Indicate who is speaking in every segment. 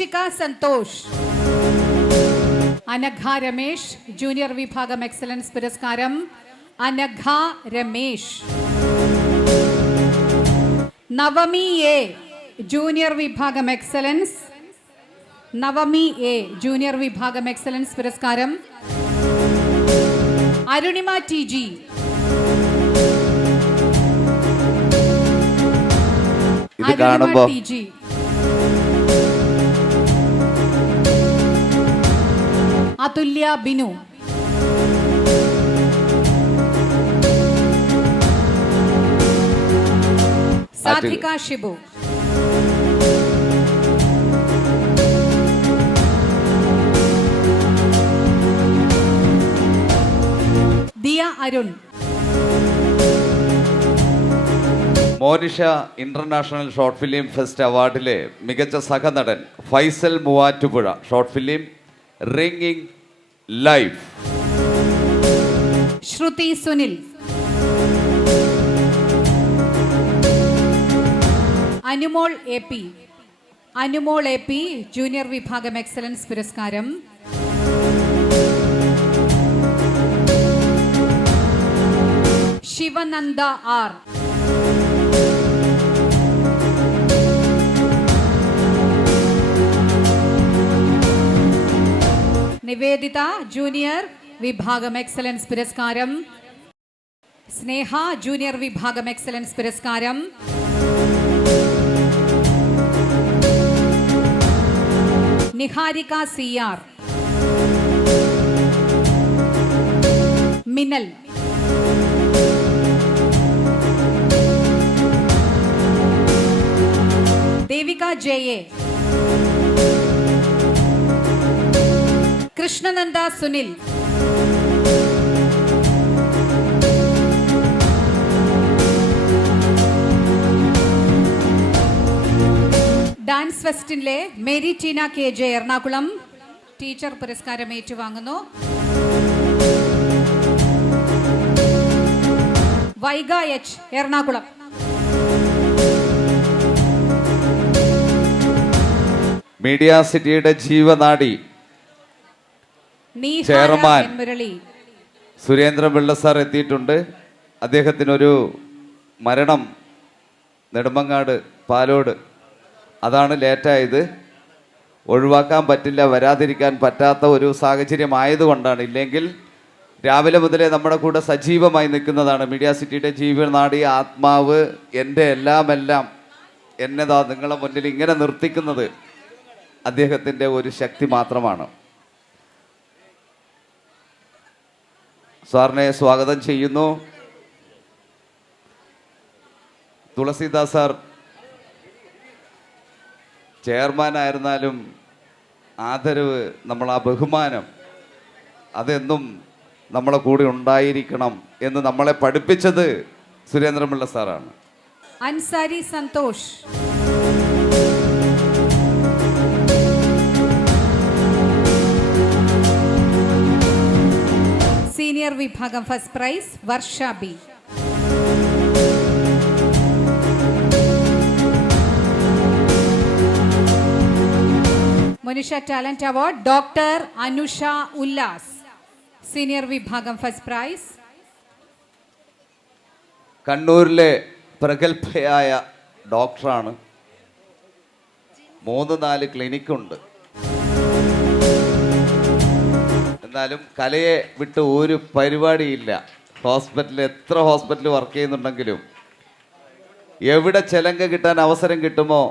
Speaker 1: Rishika Santhosh. Anagha Ramesh junior വിഭാഗം excellence പുരസ്കാരം Anagha Ramesh. Navami A junior വിഭാഗം എക്സലൻസ്. നവമി എ ജൂനിയർ വിഭാഗം എക്സലൻസ് പുരസ്കാരം. Arunima T G.
Speaker 2: കാണുമ്പോ
Speaker 1: Athulya Binu. Sadhika Shibu. Diya Arun.
Speaker 2: Monisha international short film fest അവാർഡിലെ മികച്ച സഹനടൻ Faisal Muvattupuzha. Short film ringing life
Speaker 1: Shruthi Sunil. Anumol A P. Anumol A P junior വിഭാഗം excellence പുരസ്കാരം. Sivananda R. Niveditha junior വിഭാഗം excellence പുരസ്കാരം Sneha junior വിഭാഗം excellence പുരസ്കാരം Niharika C R Minal Devika J Krishnanandha Sunil. Dance ഫെസ്റ്റിലെ Mary Tina K J Ernakulam teacher പുരസ്കാരം ഏറ്റുവാങ്ങുന്നു. Vaiga H Ernakulam.
Speaker 2: Media സിറ്റിയുടെ ജീവനാടി ചെയർമാൻ. സുരേന്ദ്രൻ പിള്ള സാർ എത്തിയിട്ടുണ്ട്. അദ്ദേഹത്തിനൊരു മരണം നെടുമങ്ങാട് പാലോട്. അതാണ് ലേറ്റായത്. ഒഴിവാക്കാൻ പറ്റില്ല വരാതിരിക്കാൻ പറ്റാത്ത ഒരു സാഹചര്യം ആയതുകൊണ്ടാണ് ഇല്ലെങ്കിൽ രാവിലെ മുതലേ നമ്മുടെ കൂടെ സജീവമായി നിൽക്കുന്നതാണ്. മീഡിയ സിറ്റിയുടെ ജീവനാടി ആത്മാവ് എന്റെ എല്ലാമെല്ലാം എല്ലാം എന്നതാ നിങ്ങളെ മുന്നിൽ ഇങ്ങനെ നിർത്തിക്കുന്നത്? അദ്ദേഹത്തിന്റെ ഒരു ശക്തി മാത്രമാണ്. സാറിനെ സ്വാഗതം ചെയ്യുന്നു. തുളസീദാസ് സാർ ചെയർമാൻ ആയിരുന്നാലും ആദരവ് നമ്മൾ ആ ബഹുമാനം അതെന്നും നമ്മളെ കൂടെ ഉണ്ടായിരിക്കണം എന്ന് നമ്മളെ പഠിപ്പിച്ചത് സുരേന്ദ്രമുള്ള സാറാണ്.
Speaker 1: അൻസാരി സന്തോഷ്. സീനിയർ വിഭാഗം ഫസ്റ്റ് പ്രൈസ് വർഷ ബി മനുഷ്യ talent award doctor Anusha Ullas senior വിഭാഗം ഫസ്റ്റ് പ്രൈസ്
Speaker 2: കണ്ണൂരിലെ പ്രഗത്ഭയായ ഡോക്ടറാണ്. മൂന്ന് നാല് ക്ലിനിക്കുണ്ട് എന്നാലും കലയെ വിട്ട് ഒരു പരിപാടിയില്ല. ഹോസ്പിറ്റലിൽ എത്ര ഹോസ്പിറ്റലിൽ വർക്ക് ചെയ്യുന്നുണ്ടെങ്കിലും എവിടെ ചെലങ്ക കിട്ടാൻ അവസരം കിട്ടുമോ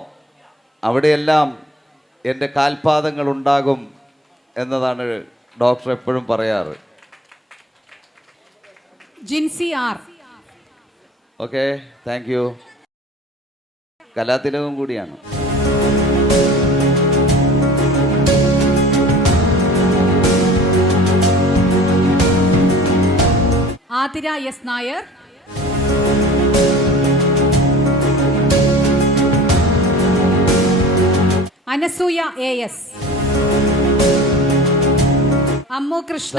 Speaker 2: അവിടെയെല്ലാം എന്റെ കാൽപാദങ്ങൾ ഉണ്ടാകും എന്നതാണ് ഡോക്ടർ എപ്പോഴും പറയാറ്.
Speaker 1: Jincy R.
Speaker 2: Okay thank you. കലാതിലകം കൂടിയാണ്.
Speaker 1: Athira S Nair. Anasuya A S. Ammu Krishna.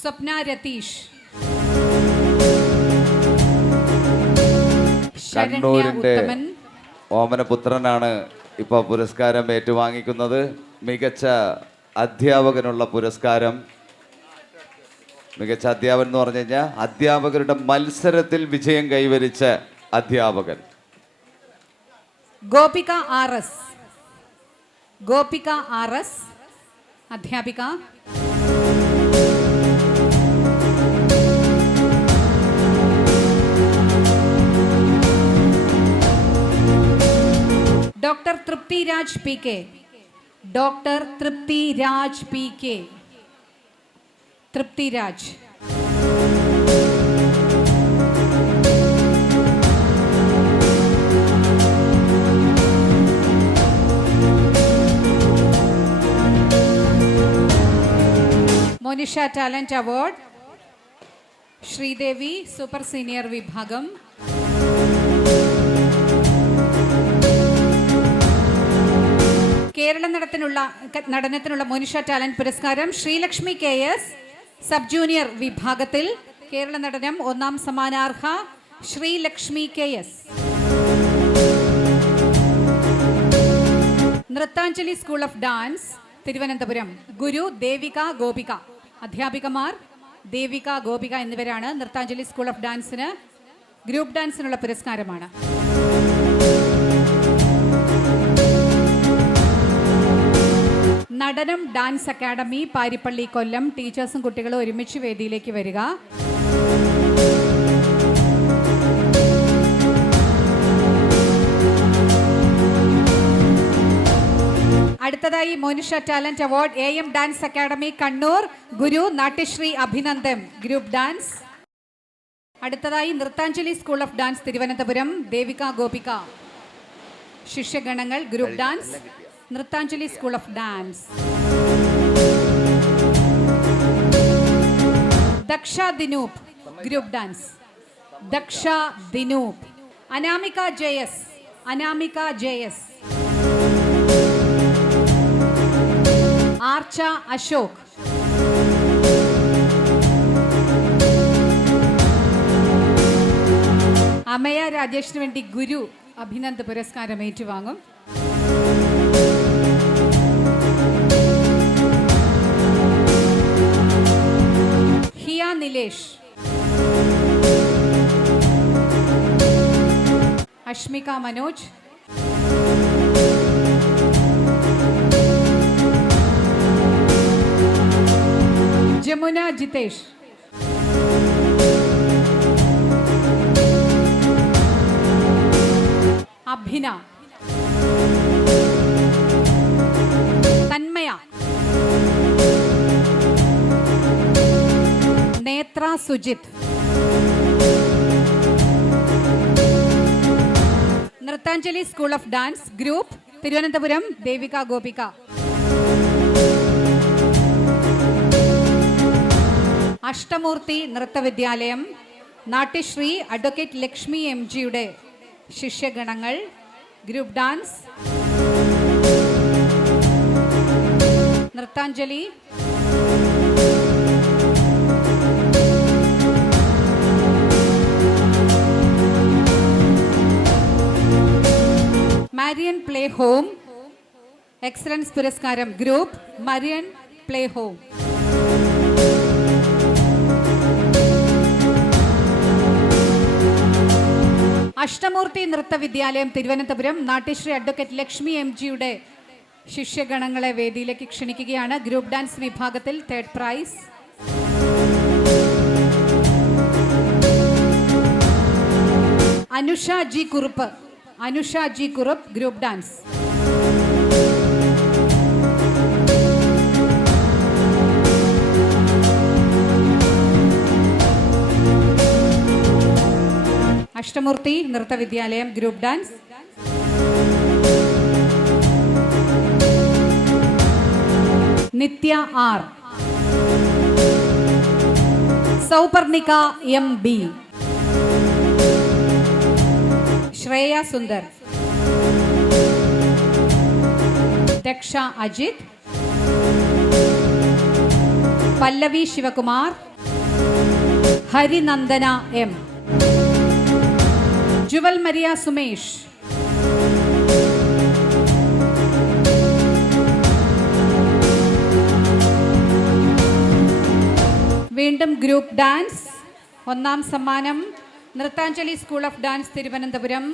Speaker 1: Swapna Ratheesh.
Speaker 2: കണ്ണൂരിന്റെ ഓമനപുത്രനാണ് ഇപ്പോൾ പുരസ്കാരം ഏറ്റുവാങ്ങിക്കുന്നത്. മികച്ച അധ്യാപകനുള്ള പുരസ്കാരം മികച്ച അധ്യാപകൻ എന്ന് പറഞ്ഞു കഴിഞ്ഞാൽ അധ്യാപകരുടെ മത്സരത്തിൽ വിജയം കൈവരിച്ച അധ്യാപകൻ.
Speaker 1: Gopika R S. Gopika R S. അധ്യാപിക. Doctor Thripthi Raj P K. Doctor തൃപ്തി Raj P K. Tripti Raj Monisha talent award. Sreedevi super senior വിഭാഗം. കേരള നടത്തിനുള്ള നടനത്തിനുള്ള മോനിഷ ടാലന്റ് പുരസ്കാരം Sreelakshmi K S. Sub junior വിഭാഗത്തിൽ കേരള നടനം ഒന്നാം സമ്മാനാർഹ Sreelakshmi K S. Nrithanjali school of dance Thiruvananthapuram. Guru Devika Gopika. അധ്യാപികമാർ Devika Gopika എന്നിവരാണ് Nrithanjali school of ഡാൻസിന് group ഡാൻസിനുള്ള പുരസ്കാരമാണ്. നടനം ഡാൻസ് അക്കാഡമി പാരിപ്പള്ളി കൊല്ലം ടീച്ചേഴ്സും കുട്ടികളും ഒരുമിച്ച് വേദിയിലേക്ക് വരിക. അടുത്തതായി Monisha talent award A M dance academy Kannur Guru Natyashree Abhinandan group dance. അടുത്തതായി Nrithanjali school of dance Thiruvananthapuram Devika Gopika. ശിഷ്യഗണങ്ങൾ group dance. Nrithanjali school of dance. Daksha Dinoop group dance. Daksha Dinoop. Anamika Jayas Anamika Jayas Archa Ashok. Amaya രാജേഷിന് വേണ്ടി ഗുരു അഭിനന്ദ് പുരസ്കാരം ഏറ്റുവാങ്ങും. Priya Nilesh? Ashmika Manoj? Jamuna Jitesh? अभिना? Nethra Sujith. Nrithanjali school of dance group Thiruvananthapuram Devika Gopika. Ashtamoorthy നൃത്തവിദ്യാലയം Natyashree advocate Lakshmi M ജിയുടെ ശിഷ്യഗണങ്ങൾ group dance. Nrithanjali Marian play home excellence പുരസ്കാരം group Marian play home Ashtamoorthy നൃത്ത വിദ്യാലയം Thiruvananthapuram Natyashree advocate Lakshmi M ജിയുടെ ശിഷ്യഗണങ്ങളെ വേദിയിലേക്ക് ക്ഷണിക്കുകയാണ്. ഗ്രൂപ്പ് ഡാൻസ് വിഭാഗത്തിൽ third prize Anusha G Kurup. Anusha G Kurup group dance. Ashtamoorthy നൃത്ത വിദ്യാലയം group dance. Nithya R. Souparnika M B. Shreya Sundar. Daksha Ajith. Pallavi Sivakumar. Harinandana M. Jewel Maria Sumesh. വീണ്ടും group dance. ഒന്നാം സമ്മാനം. Nrithanjali school of dance Thiruvananthapuram.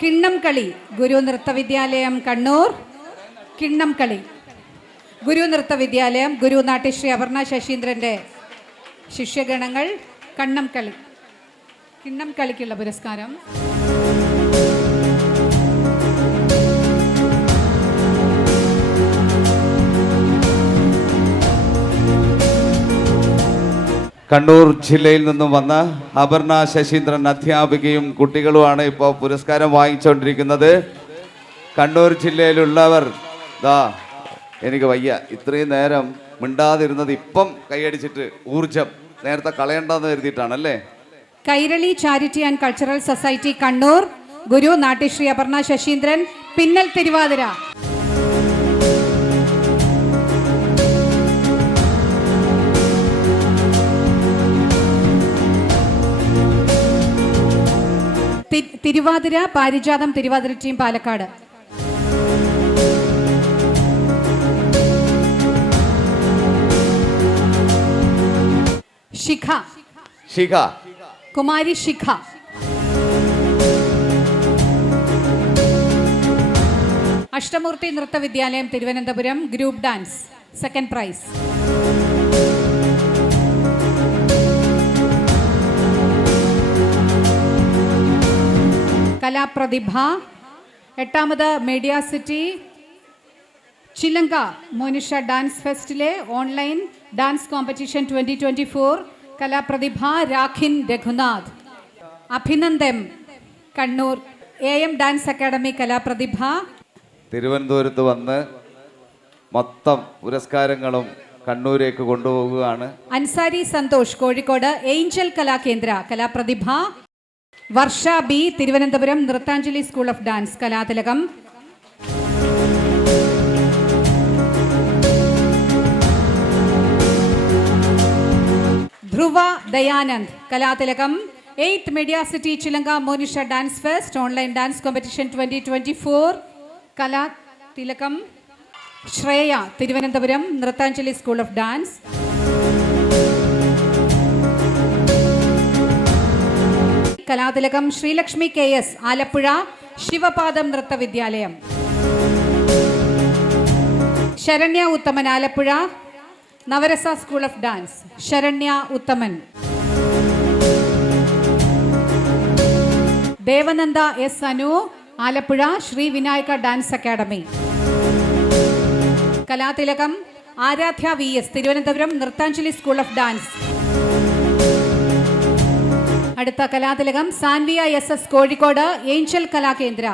Speaker 1: കിണ്ണം കളി ഗുരു നൃത്ത വിദ്യാലയം കണ്ണൂർ. കിണ്ണം കളി ഗുരു നൃത്ത വിദ്യാലയം ഗുരു നാട്യശ്രീ അപർണ ശശീന്ദ്രന്റെ ശിഷ്യഗണങ്ങൾ കണ്ണം കളി കിണ്ണം കളിക്കുള്ള പുരസ്കാരം.
Speaker 2: കണ്ണൂർ ജില്ലയിൽ നിന്നും വന്ന അപർണ ശശീന്ദ്രൻ അധ്യാപികയും കുട്ടികളുമാണ് ഇപ്പോൾ പുരസ്കാരം വാങ്ങിച്ചുകൊണ്ടിരിക്കുന്നത്. കണ്ണൂർ ജില്ലയിലുള്ളവർ ദാ എനിക്ക് വയ്യ. ഇത്രയും നേരം മിണ്ടാതിരുന്നത് ഇപ്പം കൈയടിച്ചിട്ട് ഊർജം നേരത്തെ കളയണ്ടെന്ന് കരുതിയിട്ടാണല്ലേ?
Speaker 1: Kairali charity and cultural society Kannur. ഗുരു നാട്യശ്രീ അപർണ ശശീന്ദ്രൻ പിന്നൽ തിരുവാതിര. തിരുവാതിര പാരിജാതം തിരുവാതിര ടീം പാലക്കാട്. ശിഖ.
Speaker 2: ശിഖ.
Speaker 1: കുമാരി ശിഖ. അഷ്ടമൂർത്തി നൃത്ത വിദ്യാലയം Thiruvananthapuram group dance second prize കലാപ്രതിഭ. എട്ടാമത് media city Chilanka Monisha dance ഫെസ്റ്റിലെ online dance competition twenty twenty four. കലാപ്രതിഭ Rakhin Raghunath. അഭിനന്ദം Kannur A M dance academy കലാപ്രതിഭ.
Speaker 2: തിരുവനന്തപുരത്ത് വന്ന് മൊത്തം പുരസ്കാരങ്ങളും കണ്ണൂരേക്ക് കൊണ്ടുപോകുകയാണ്
Speaker 1: Ansari Santhosh Kozhikode Angel Kalakendra കലാപ്രതിഭ. Varsha B Thiruvananthapuram Nrithanjali school of dance കലാതിലകം. Dhruva Dayanand കലാതിലകം. Eighth media city Chilanka Monisha dance fest online dance competition twenty twenty four കലാതിലകം. Shreya Thiruvananthapuram Nrithanjali school of dance. കലാതിലകം Sreelakshmi K S Alappuzha ശിവപാദം നൃത്ത വിദ്യാലയം. Saranya Uthaman Alappuzha Navarasa school of dance Saranya Uthaman. Devananda S Anu Alappuzha Sree Vinayaka dance academy. കലാതിലകം Aradhya V S Thiruvananthapuram Nrithanjali school of dance. അടുത്ത കലാതിലകം Sanvia S S Kozhikode Angel Kalakendra.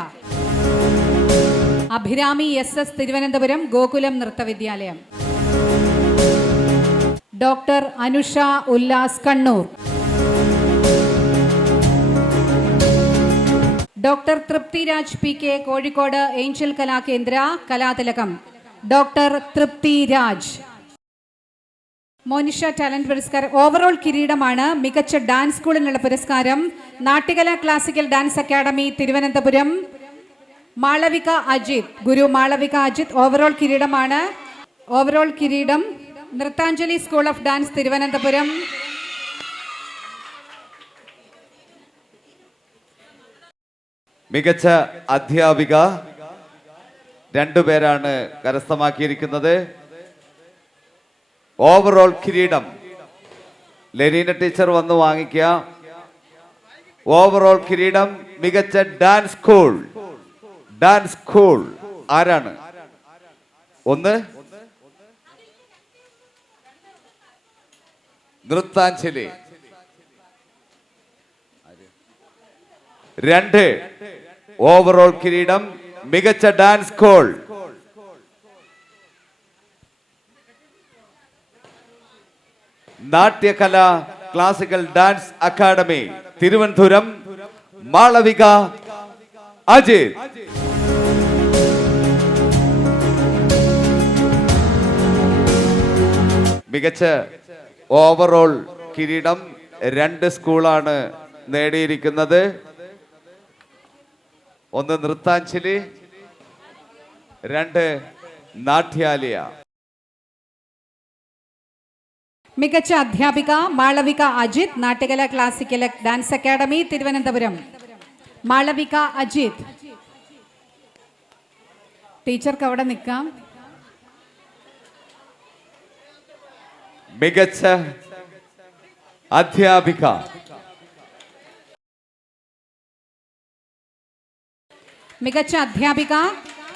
Speaker 1: Abhirami S S Thiruvananthapuram Gokulam നൃത്തവിദ്യാലയം. Doctor Anusha Ullas Kannur. Doctor Thripthiraj P K Kozhikode Angel Kalakendra കലാതിലകം. Doctor Thripthi Raj Monisha talent പുരസ്കാരം overall കിരീടമാണ് മികച്ച dance സ്കൂളിനുള്ള പുരസ്കാരം. Natyakala classical dance academy Thiruvananthapuram. Malavika Ajith ഗുരു Malavika Ajith overall കിരീടമാണ്. Overall കിരീടം Nrithanjali school of dance Thiruvananthapuram.
Speaker 2: മികച്ച അധ്യാപിക രണ്ടുപേരാണ് കരസ്ഥമാക്കിയിരിക്കുന്നത്. ഓവറോൾ കിരീടം. ലെനീന ടീച്ചർ വന്ന് വാങ്ങിക്കുക. ഓവറോൾ കിരീടം മികച്ച ഡാൻസ് സ്കൂൾ ഡാൻസ് സ്കൂൾ ആരാണ്? ഒന്ന്. നൃത്താഞ്ജലി. രണ്ട്. ഓവറോൾ കിരീടം മികച്ച dance school Natyakala classical dance academy Thiruvananthapuram Malavika Ajith മികച്ച ഓവറോൾ കിരീടം രണ്ട് സ്കൂളാണ് നേടിയിരിക്കുന്നത്. ഒന്ന് നൃത്താഞ്ജലി രണ്ട് നാട്യാലിയ.
Speaker 1: മികച്ച അധ്യാപിക Malavika Ajith Natyakala classical dance academy Thiruvananthapuram. Malavika Ajith. ടീച്ചർക്ക് അവിടെ നിൽക്കാം.
Speaker 2: മികച്ച അധ്യാപിക.
Speaker 1: മികച്ച അധ്യാപിക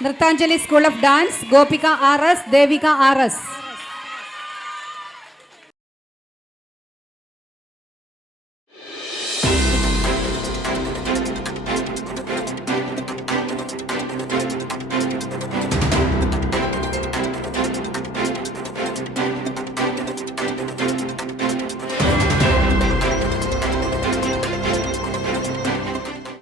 Speaker 1: Nrithanjali school of dance Gopika R S Devika R S.